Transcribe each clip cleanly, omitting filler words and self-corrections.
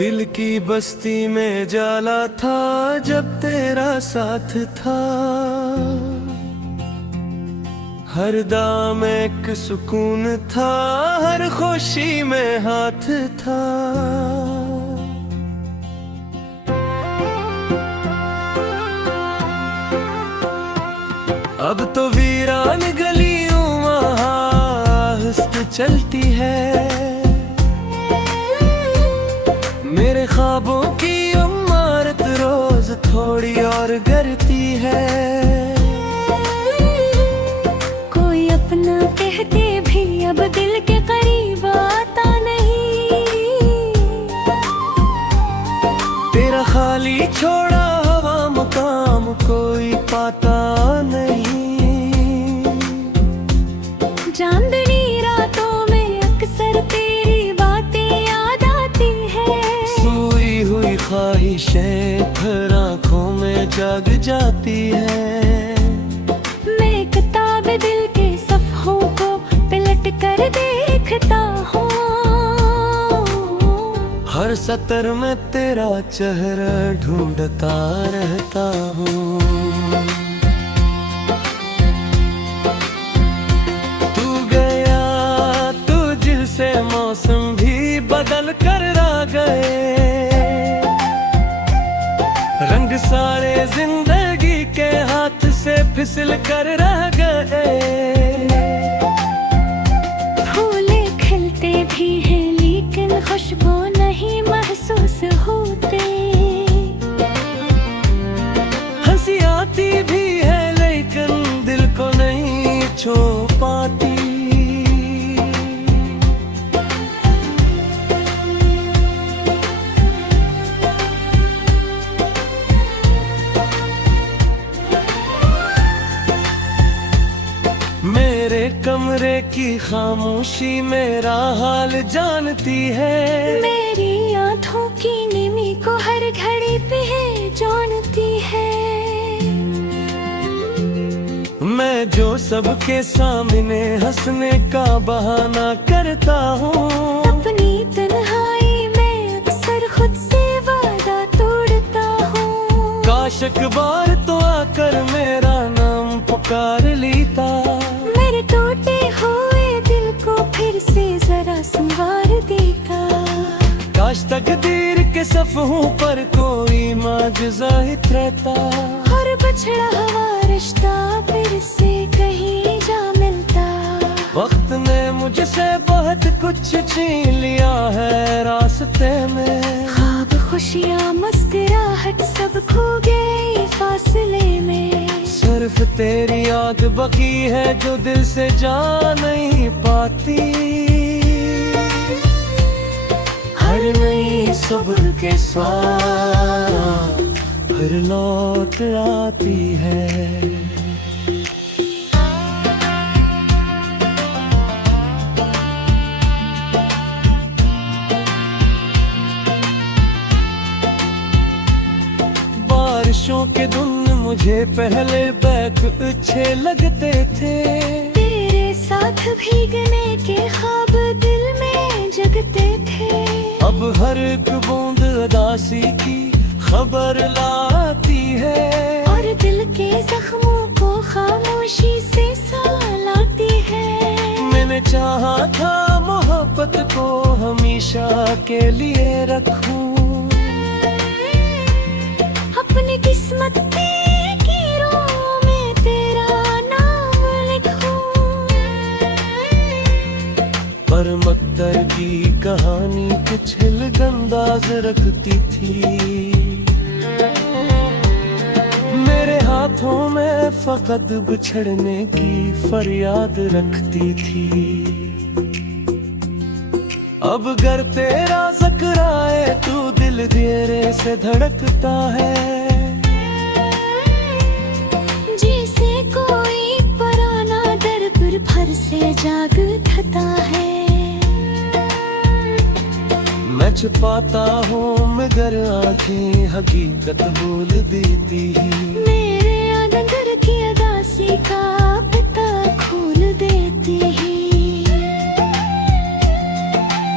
दिल की बस्ती में जाला था जब तेरा साथ था, हर दाम एक सुकून था, हर खुशी में हाथ था। अब तो वीरान गलियों आहिस्ते चलती है, मेरे ख्वाबों की इमारत रोज थोड़ी और गिरती है। कोई अपना कहते भी अब दिल के करीब आता नहीं, तेरा खाली छोड़ा हवा मुकाम कोई पाता नहीं। चांदनी रातों में अक्सर तेरी बातें याद आती है, सोई हुई ख्वाहिशें फिर आँखों में जाग जाती है। मैं किताब दिल के सफ़हों को पलट कर देखता हूँ, हर सतर में तेरा चेहरा ढूंढता रहता हूँ। तू गया तुझसे मौसम भी बदल कर आ गए, रंग सारे जिंदगी के हाथ से फिसल कर रह गए। फूले खिलते भी हैं लेकिन खुशबू नहीं महसूस होते, हंसी आती भी है लेकिन दिल को नहीं छू पाती। मेरे कमरे की खामोशी मेरा हाल जानती है, मेरी आँखों की नीमी को हर घड़ी पे जानती है। मैं जो सबके सामने हंसने का बहाना करता हूँ, अपनी तन्हाई में अक्सर खुद से वादा तोड़ता हूँ। काश एक बार तो आकर मेरा नाम पुकार लेता, मेरे टूटे हुए दिल को फिर से जरा संवार देता। काश तकदीर के सफ़हों पर कोई माजज़ा रहता, हर बछड़ा हुआ रिश्ता फिर से कहीं जा मिलता। वक्त ने मुझसे बहुत कुछ छीन लिया है रास्ते में, ख्वाब खुशियाँ मुस्कुराहट सब खो गई फासले में। सिर्फ तेरी याद बाकी है जो दिल से जा नहीं पाती, हर नई सुबह के साथ फिर लौट आती है। बारिशों के धुन मुझे पहले बैक अच्छे लगते थे, तेरे साथ भीगने के ख्वाब दिल में जगते थे। अब हर एक बूंद उदासी की खबर लाती है, और दिल के जख्मों को खामोशी से सालाती है। मैंने चाहा था मोहब्बत को हमेशा के लिए रखूं, अपनी किस्मत की लकीरों में तेरा नाम लिखूं। पर मक्तर की कहानी कुछ अंदाज रखती थी, मेरे हाथों में फकत बिछड़ने की फरियाद रखती थी। अब घर तेरा ज़िक्र आए तू दिल धीरे से धड़कता है, जैसे कोई पुराना दर पर फिर से जाग उठता है। मैं छुपाता हूँ मगर आँखें हकीकत बोल देती है, मेरे अंदर की उदासी का पता खोल देती है।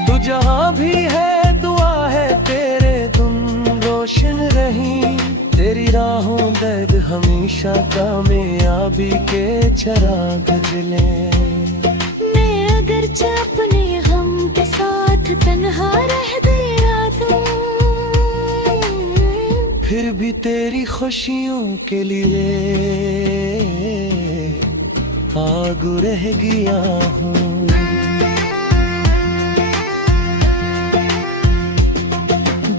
तू जहाँ भी है दुआ है तेरे दर्द हमेशा कामयाबी के चिराग जले। मैं अगर अपने गम के साथ तन्हा रह गया दूं, फिर भी तेरी खुशियों के लिए आगू रह गया हूँ।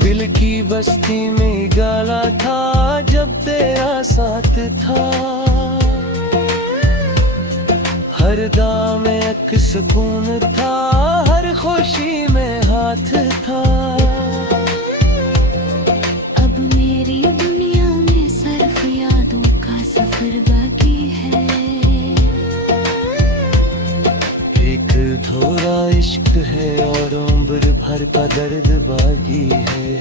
दिल की बस्ती में गाला था जब तेरा साथ था, हर दाम में एक सुकून था, हर खुशी में हाथ था। अब मेरी दुनिया में सिर्फ यादों का सफर बाकी है। एक थोड़ा इश्क है और उम्र भर का दर्द बाकी है।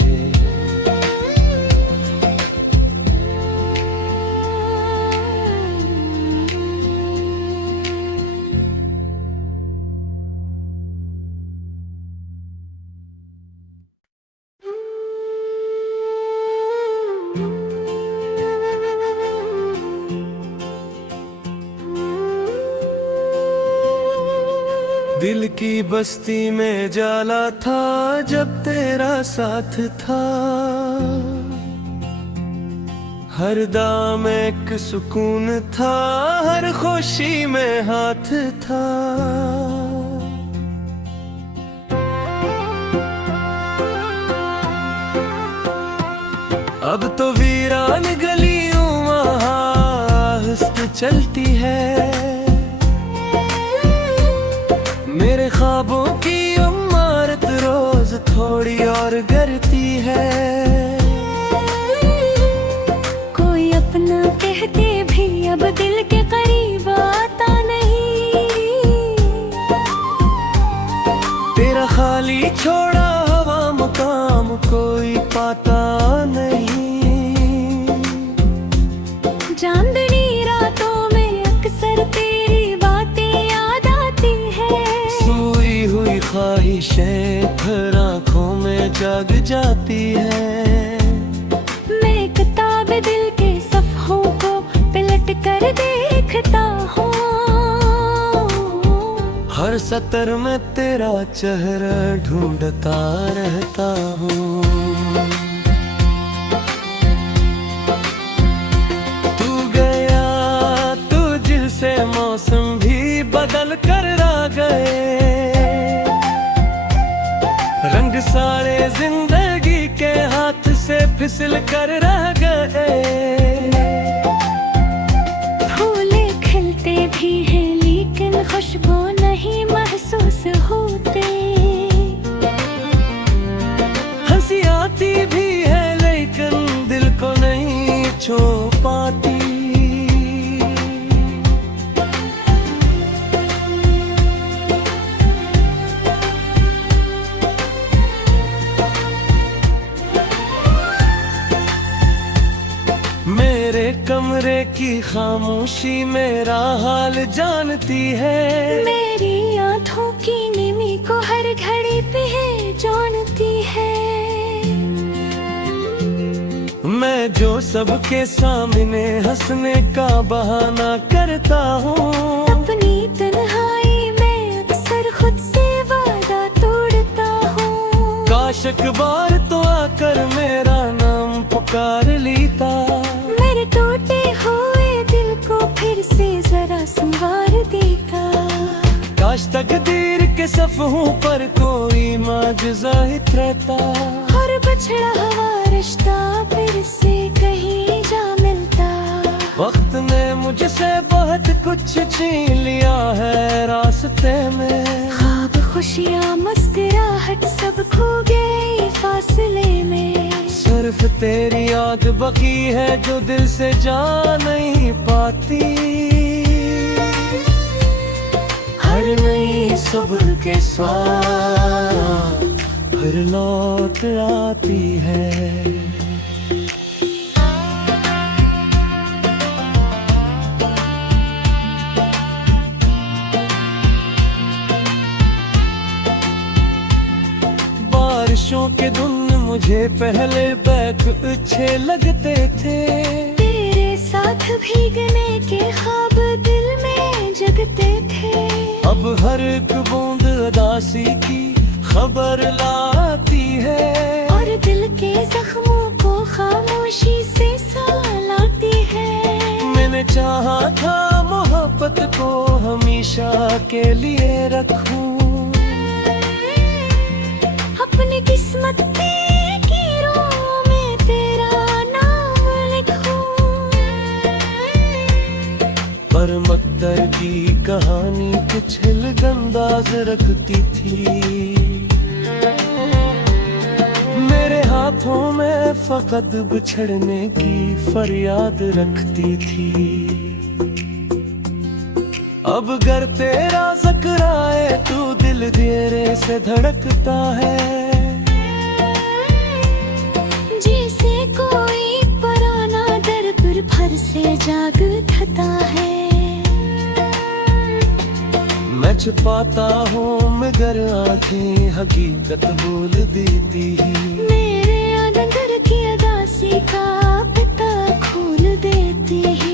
दिल की बस्ती में जाला था जब तेरा साथ था, हर दाम एक सुकून था, हर खुशी में हाथ था। अब तो वीरान गलियों आहिस्ते चलती है, मेरे ख्वाबों की इमारत रोज थोड़ी और गिरती है। कोई अपना कहते भी अब दिल के करीब आता नहीं, तेरा खाली छोड़ा हवा मुकाम कोई पाता नहीं। चांदनी रातों में अक्सर तेरी बातें याद आती है, सोई हुई ख्वाहिशें फिर आँखों में जग जाती है। मैं किताब दिल के सफ़हों को पलट कर देखता हूँ, हर सतर में तेरा चेहरा ढूंढता रहता हूँ। तू गया तुझसे मौसम भी बदल कर आ गए, रंग सारे जिंदगी के हाथ से फिसल कर रह गए। फूले खिलते भी हैं लेकिन खुशबू नहीं महसूस होते, हंसी आती भी है लेकिन दिल को नहीं छू पाती। मेरे कमरे की खामोशी मेरा हाल जानती है, मेरी आँखों की नीमी को हर घड़ी पे जानती है। मैं जो सबके सामने हंसने का बहाना करता हूँ, अपनी तन्हाई में अक्सर खुद से वादा तोड़ता हूँ। काश एक बार तो आकर मेरा नाम पुकार लेता, मेरे टूटे हुए दिल को फिर से जरा संवार देता। काश तकदीर के सफ़हों पर कोई माजज़ा रहता, हर बछड़ा हुआ रिश्ता फिर से कहीं जा मिलता। वक्त ने मुझसे बहुत कुछ छीन लिया है रास्ते में, ख्वाब खुशियाँ मुस्कुराहट सब खो गई फासले में। सिर्फ तेरी याद बाकी है जो दिल से जा नहीं पाती, हर नई सब्र के साथ फिर लौट आती है। बारिशों के धुन मुझे पहले बैक अच्छे लगते थे, तेरे भीगने के ख्वाब दिल में जगते थे। अब हर एक बूंद उदासी की खबर लाती है, और दिल के जख्मों को खामोशी से सालाती है। मैंने चाहा था मोहब्बत को हमेशा के लिए रखूं, अपनी किस्मत की कीरों में तेरा नाम लिखूं। पर मकदर की कहानी कुछ हिलगंदाज रखती थी। मेरे हाथों में फकत बिछड़ने की फरियाद रखती थी। अब घर तेरा ज़िक्र आए तू दिल धीरे से धड़कता है, जैसे कोई पुराना दर पर फिर से जाग उठता है। मैं छुपाता हूँ मगर आंखें हकीकत बोल देती है। मेरे अंदर की उदासी का पता खोल देती है।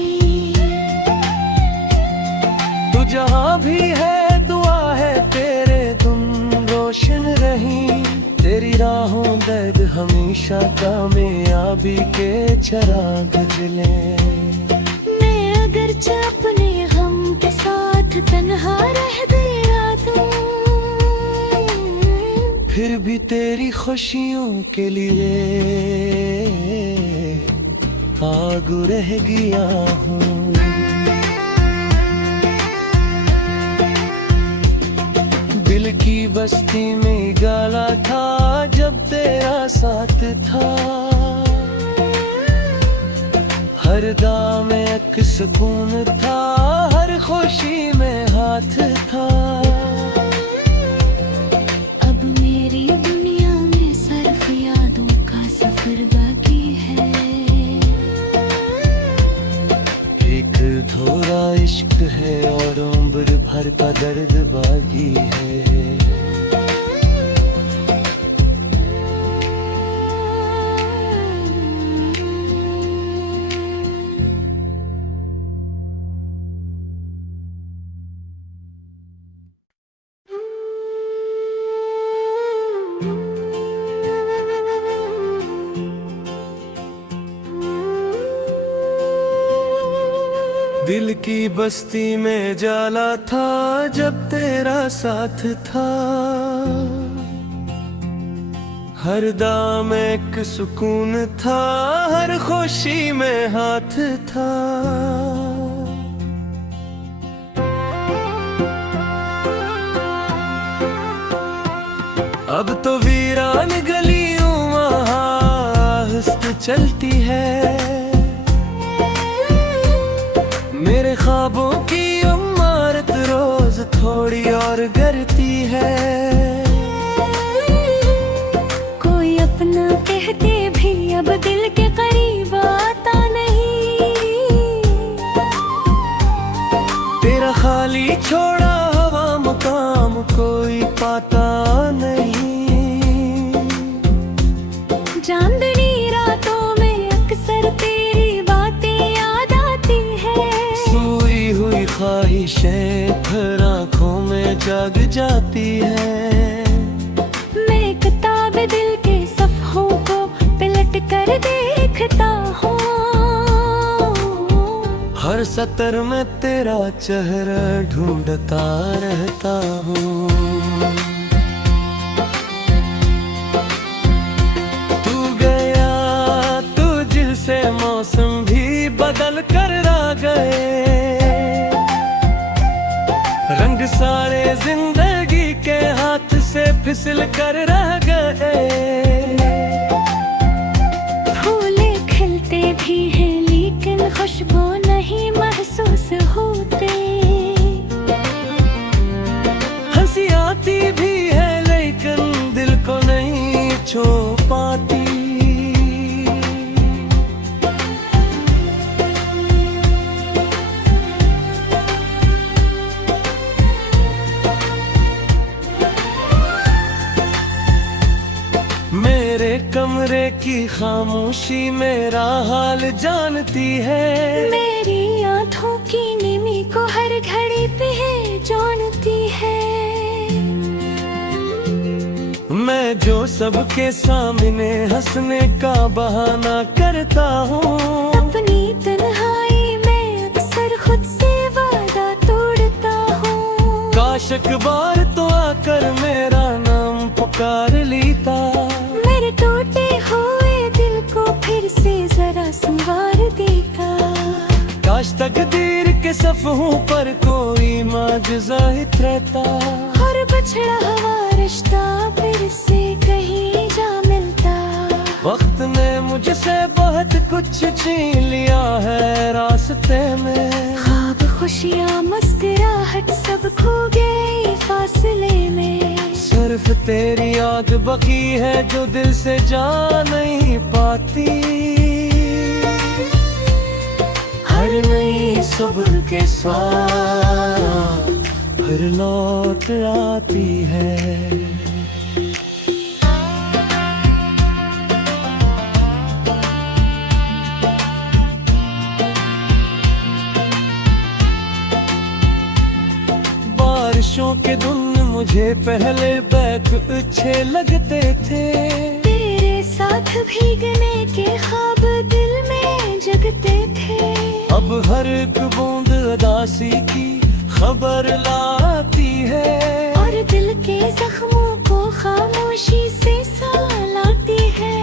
तू जहाँ भी है दुआ है तेरे तुम रोशन रही, तेरी राहों दर्द हमेशा कामयाबी के चिराग जले। मैं अगर अपने गम के साथ तन्हा रह गया दूं, फिर भी तेरी खुशियों के लिए आगू रह गया हूँ। दिल की बस्ती में गाला था जब तेरा साथ था, हर दाम में एक सुकून था, हर खुशी में हाथ था। अब मेरी दुनिया में सिर्फ यादों का सफर बाकी है। एक थोड़ा इश्क है और उम्र भर का दर्द बाकी है। दिल की बस्ती में जाला था जब तेरा साथ था, हर दाम एक सुकून था, हर खुशी में हाथ था। अब तो वीरान गलियों आहिस्ते चलती है, मेरे ख्वाबों की इमारत रोज थोड़ी और गिरती है। कोई अपना कहते भी अब दिल के करीब आता नहीं, तेरा खाली छोड़ा हवा मुकाम कोई पाता नहीं। चांदनी रातों में अक्सर तेरी बातें याद आती है, सोई हुई ख्वाहिशें फिर आँखों में जाग जाती है। मैं किताब दिल के सफ़हों को पलट कर देखता हूँ, हर सतर में तेरा चेहरा ढूंढता रहता हूँ। तू गया तुझ से मौसम भी बदल कर आ गए, रंग सारे जिंदगी के हाथ से फिसल कर रह गए। फूले खिलते भी हैं लेकिन खुशबू नहीं महसूस होते, हंसी आती भी है लेकिन दिल को नहीं छू पाती। मेरे कमरे की खामोशी मेरा हाल जानती है, मेरी पौधों की नमी को हर घड़ी पे जानती है। मैं जो सबके सामने हंसने का बहाना करता हूँ, अपनी तन्हाई में अक्सर खुद से वादा तोड़ता हूँ। काश एक बार तो आकर मेरा नाम पुकार लेता, मेरे टूटे हुए दिल को फिर से जरा संवार देता। काश तकदीर के सफ़ों पर कोई माजज़ा रहता, हर बछड़ा हुआ रिश्ता फिर से कहीं जा मिलता। वक्त ने मुझसे बहुत कुछ छीन लिया है रास्ते में, ख्वाब खुशियाँ मुस्कुराहट सब खो गई फासले में। सिर्फ तेरी याद बाकी है जो दिल से जा नहीं पाती। हर नई सुबह के साथ फिर लौट आती है। बारिशों के दिन मुझे पहले बैक अच्छे लगते थे, तेरे साथ भीगने के ख्वाब दिल में जगते थे। अब हर एक बूंद उदासी की खबर लाती है, और दिल के जख्मों को खामोशी से सालाती है।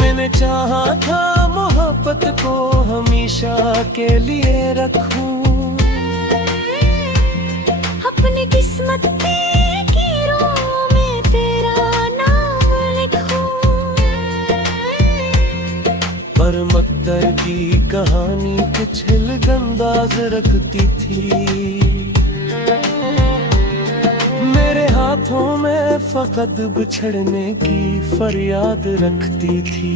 मैंने चाहा था मोहब्बत को हमेशा के लिए रखूं, अपनी किस्मत पे कीरों में तेरा नाम लिखूं। पर मकदर की कहानी कुछ अंदाज रखती थी। मेरे हाथों में फकत बिछड़ने की फरियाद रखती थी।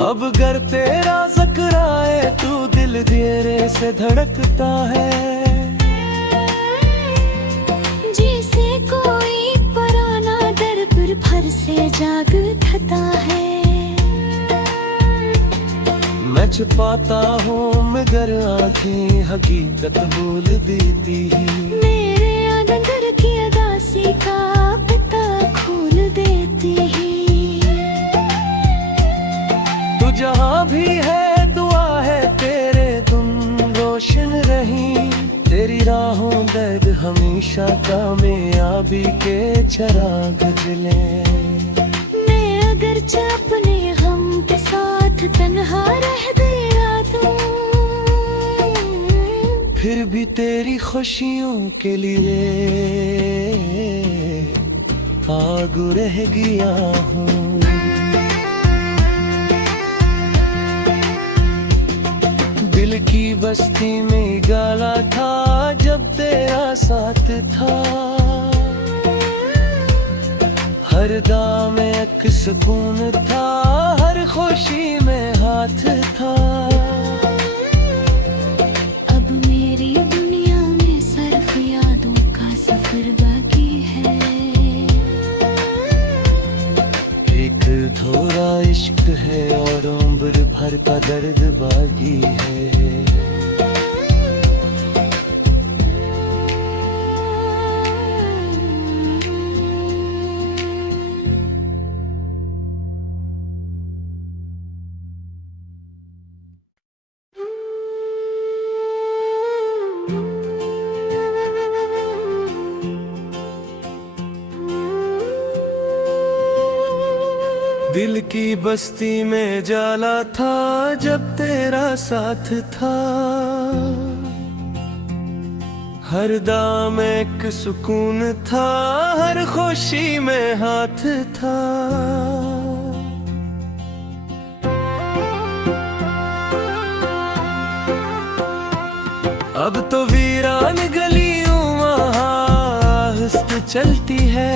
अब घर तेरा जिक्र आए तू दिल देरे से धड़कता है, जैसे कोई पुराना दर पर फिर से जाग उठता है। मैं छुपाता हूँ मगर आंखें हकीकत बोल देती है। मेरे अंदर की उदासी का पता खोल देती है। तू जहाँ भी है दुआ है तेरे दिन रोशन रही, तेरी राहों दर्द हमेशा कामयाबी के चिराग जले। मैं अगर अपने गम के साथ तन्हा रह गया दूं, फिर भी तेरी खुशियों के लिए आगू रह गया हूँ। दिल की बस्ती में गाला था जब तेरा साथ था, हर दाम में एक सुकून था, हर खुशी में हाथ था। अब मेरी दुनिया में सिर्फ यादों का सफर बाकी है। एक थोड़ा इश्क है और उम्र भर का दर्द बाकी है। दिल की बस्ती में जाला था जब तेरा साथ था, हर दाम एक सुकून था, हर खुशी में हाथ था। अब तो वीरान गलियों आहिस्ते चलती है,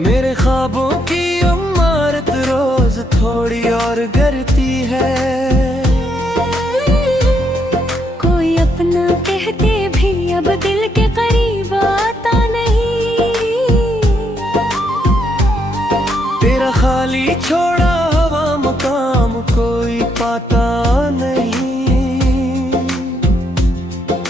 मेरे ख्वाबों की इमारत रोज थोड़ी और गिरती है। कोई अपना कहते भी अब दिल के करीब आता नहीं, तेरा खाली छोड़ा हवा काम कोई पाता नहीं।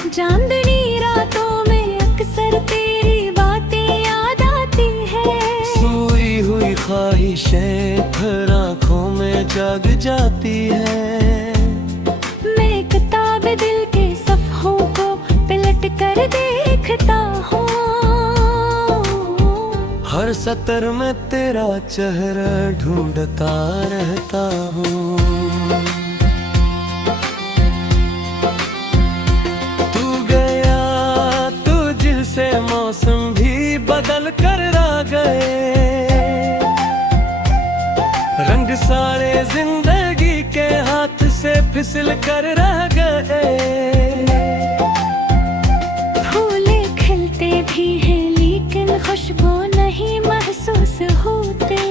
चांदनी रातों में अक्सर तेरी बातें याद आती है। सोई हुई ख्वाहिशें फिर आँखों में जग जाती है। मैं किताब दिल के सफ़ों को पलट कर देखता हूँ। हर सतर में तेरा चेहरा ढूंढता रहता हूँ। तू गया तू जिसे मौसम भी बदल कर आ गए। रंग सारे जिंदगी के हाथ से फिसल कर रह गए। फूले खिलते भी हैं लेकिन खुशबू नहीं महसूस होते।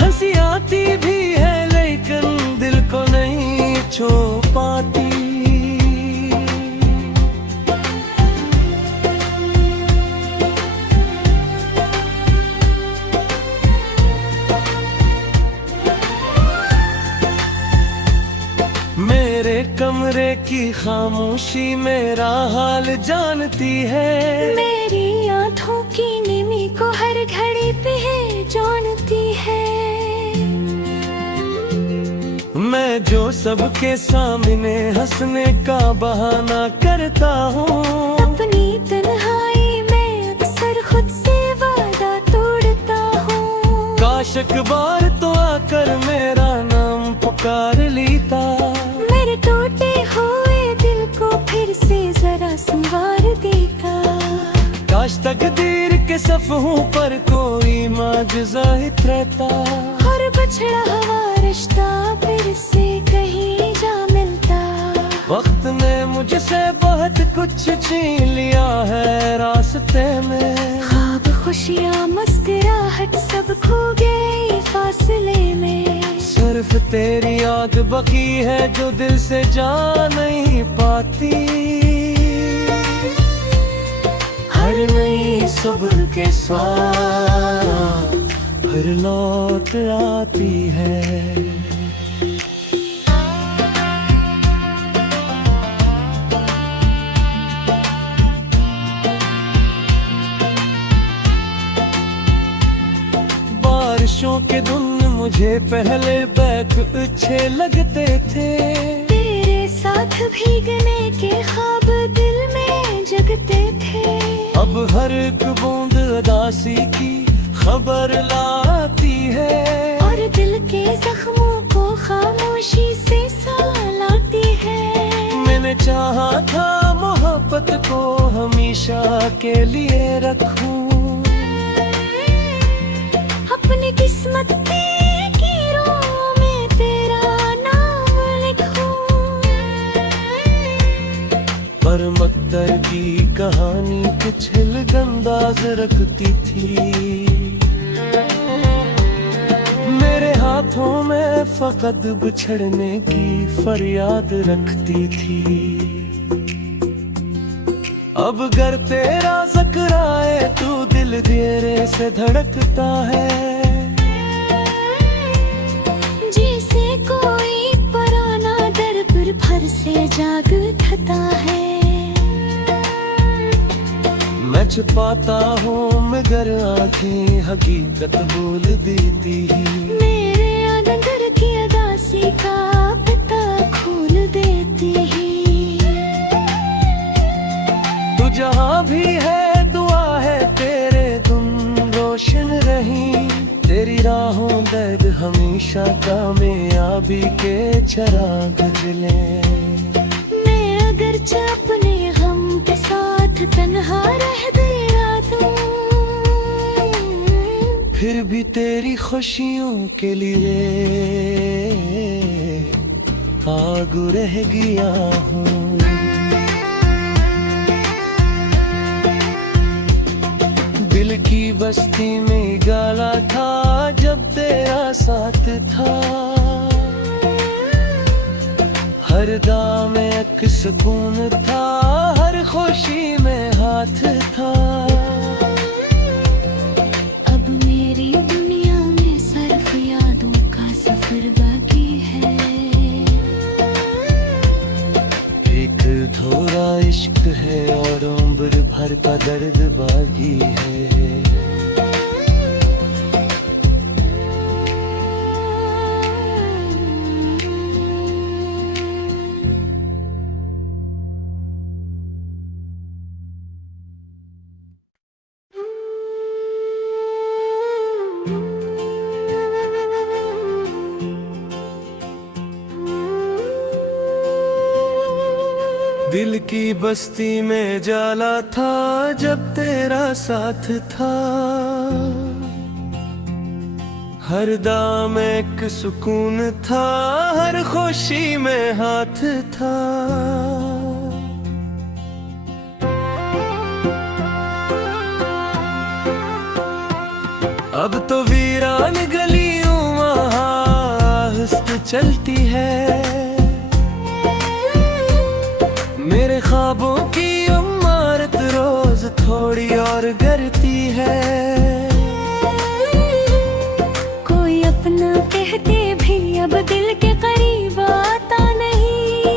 हंसी आती भी है लेकिन दिल को नहीं छू पाती। मेरे कमरे की खामोशी मेरा हाल जानती है। मेरी आँखों की नीमी को हर घड़ी पे जानती है। मैं जो सबके सामने हंसने का बहाना करता हूँ। अपनी तन्हाई में अक्सर खुद से वादा तोड़ता हूँ। काश एक बार तो आकर मेरा नाम पुकार लेता। मेरे टूटे हुए दिल को फिर से जरा संवार देता। काश तकदीर के सफ़ों पर कोई माजज़ा रहता। हर बछड़ा हुआ रिश्ता फिर से कहीं जा मिलता। वक्त ने मुझसे बहुत कुछ छीन लिया है रास्ते में। ख्वाब खुशियाँ मुस्कुराहट सब खो गई फासले में। सिर्फ तेरी याद बाकी है जो दिल से जा नहीं पाती। हर नई सुबह के साथ फिर लौट आती है। बारिशों के धुन मुझे पहले बैक अच्छे लगते थे। तेरे साथ भीगने के ख्वाब दिल में जगते थे। अब हर एक बूंद उदासी की खबर लाती है। और दिल के जख्मों को खामोशी से सालाती है। मैंने चाहा था मोहब्बत को हमेशा के लिए रखूं। अपनी किस्मत पे कीरों में तेरा नाम लिखूं। पर मकदर की कहानी कुछ हिलगंदाज रखती थी। मेरे हाथों में फकत बिछड़ने की फरियाद रखती थी। अब अगर तेरा जिक्र आए तू दिल धीरे से धड़कता है। जैसे कोई पुराना दर पर फिर से जाग उठता है। मैं छुपाता हूँ मगर आंखें हकीकत बोल देती ही। मेरे अंदर की उदासी का पता खोल देती ही। तू जहाँ भी है दुआ है तेरे दिन रोशन रही। तेरी राहों दर्द हमेशा कामयाबी के चिराग जले। मैं अगर अपने गम के साथ तन्हा रह गया दूं, फिर भी तेरी खुशियों के लिए आगू रह गया हूँ। दिल की बस्ती में गाला था जब तेरा साथ था। हर दाम में एक सुकून था, हर खुशी में हाथ था। अब मेरी दुनिया में सिर्फ दिल की बस्ती में जाला था जब तेरा साथ था, हर दाम एक सुकून था, हर खुशी में हाथ था। अब तो वीरान गलियों आहिस्ते चलती है, मेरे ख्वाबों की इमारत रोज थोड़ी और गिरती है। कोई अपना कहते भी अब दिल के करीब आता नहीं,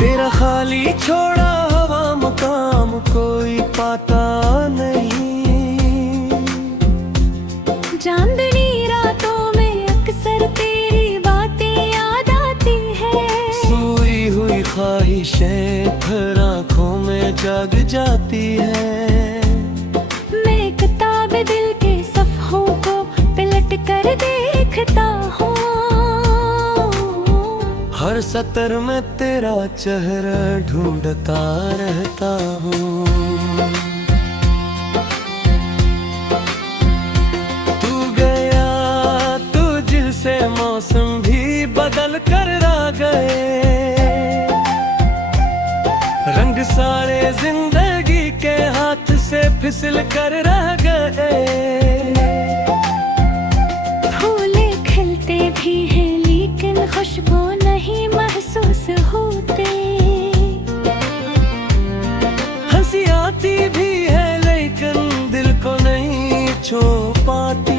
तेरा खाली छोड़ा हवा मुकाम कोई पाता नहीं। चांदनी रातों में अक्सर तेरी बातें याद आती है, सोई हुई ख्वाहिशें फिर आँखों में जग जाती है। मैं किताब दिल के सफ़ों को पलट कर देखता हूँ, हर सतर में तेरा चेहरा ढूंढता रहता हूँ। मौसम भी बदल कर आ गए, रंग सारे जिंदगी के हाथ से फिसल कर रह गए। फूले खिलते भी हैं लेकिन खुशबू नहीं महसूस होते, हंसी आती भी है लेकिन दिल को नहीं छू पाती।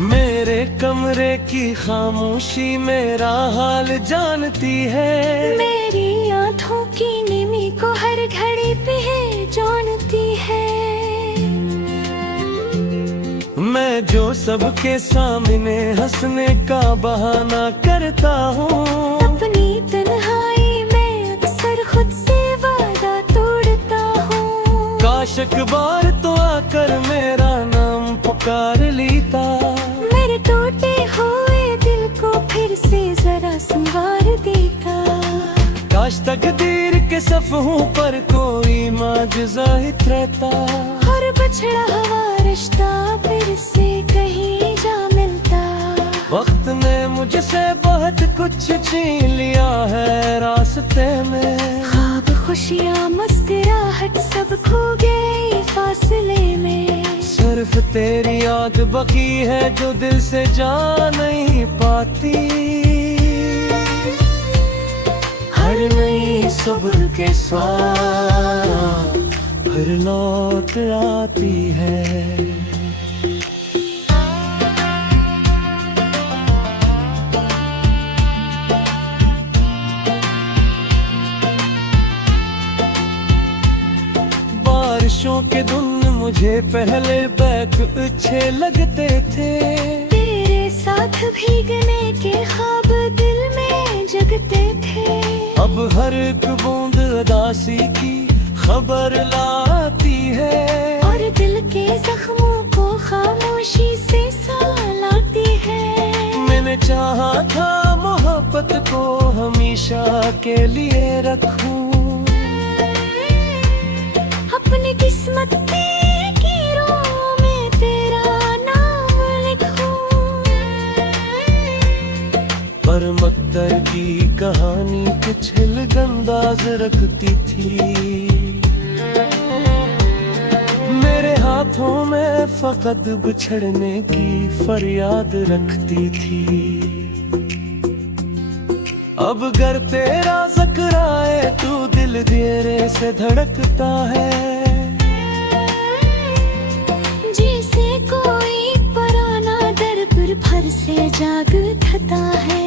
मेरे कमरे की खामोशी मेरा हाल जानती है, मेरी आँखों की नीमी को हर घड़ी पे जानती है। मैं जो सबके सामने हंसने का बहाना करता हूँ, अपनी तन्हाई में अक्सर खुद से वादा तोड़ता हूँ। काश एक बार तो आकर मेरा नाम पुकार लेता, मेरे टूटे हुए दिल को फिर से जरा संवार देता। काश तकदीर के सफ़ों पर कोई माजज़ा रहता, हर बछड़ा हुआ रिश्ता फिर से कहीं जा मिलता। वक्त ने मुझसे बहुत कुछ छीन लिया है रास्ते में, ख्वाब खुशियाँ मुस्कुराहट सब खो गई फासले में। सिर्फ तेरी याद बाकी है जो दिल से जा नहीं पाती, हर नई सुबह के साथ फिर लौट आती है। बारिशों के दिन मुझे पहले बैग अच्छे लगते थे, तेरे साथ भीगने के ख्वाब दिल में जगते थे। अब हर एक बूंद उदासी की खबर लाती है, और दिल के जख्मों को खामोशी से सालाती है। मैंने चाहा था मोहब्बत को हमेशा के लिए रखूं, अपनी किस्मत की लकीरों में तेरा नाम लिखूं। पर मक्तर की कहानी कुछ अंदाज रखती थी, मेरे हाथों में फकत बिछड़ने की फरियाद रखती थी। अब घर तेरा जिक्र आए तू दिल धीरे से धड़कता है, जैसे कोई पुराना दर्द फिर से जाग उठता है।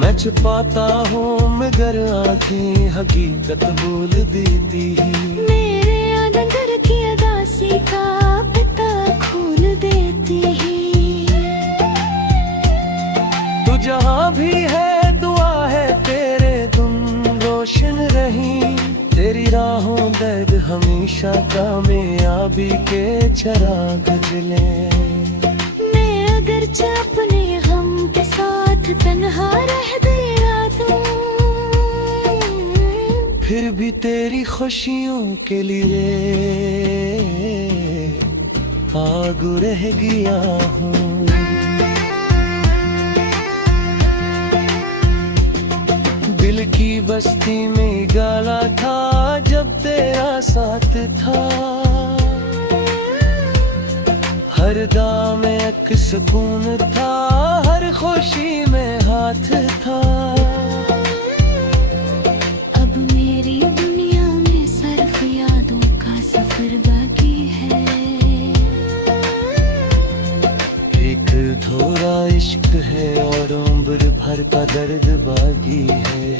मैं छुपाता हूँ मगर आंखें हकीकत बोल देती है, मेरे अंदर की अदासी का पता खोल देती है। तू जहाँ भी है दुआ है तेरे हमेशा कामयाबी के चिराग जले। मैं अगरचे अपने गम के साथ तन्हा रह गया दूं, फिर भी तेरी खुशियों के लिए आगू रह गया हूँ। दिल की बस्ती में गाला था जब तेरा साथ था, हर दाम में एक सुकून था, हर खुशी में हाथ था। अब मेरी दुनिया में सिर्फ यादों का सफर बाकी है। एक थोड़ा इश्क है और उम्र भर का दर्द बाकी है।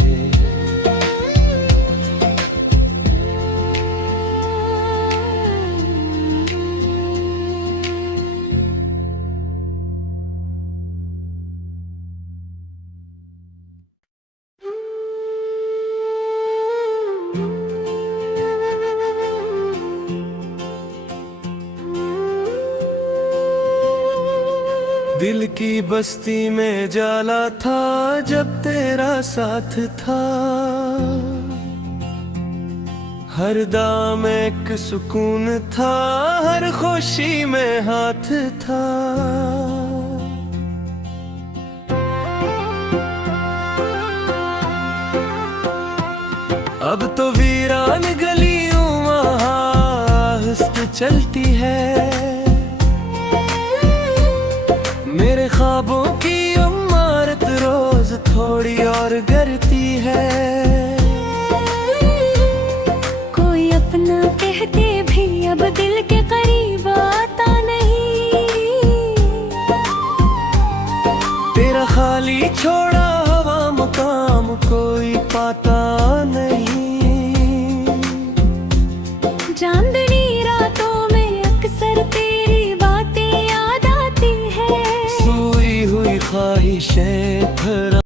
दिल की बस्ती में जाला था जब तेरा साथ था, हर दाम एक सुकून था, हर खुशी में हाथ था। अब तो वीरान गलियों आहिस्ते चलती है, मेरे ख्वाबों की इमारत रोज थोड़ी और गिरती है। कोई अपना कहते भी अब दिल के करीब आता नहीं, तेरा खाली छोड़ा हवा मुकाम कोई पाता नहीं।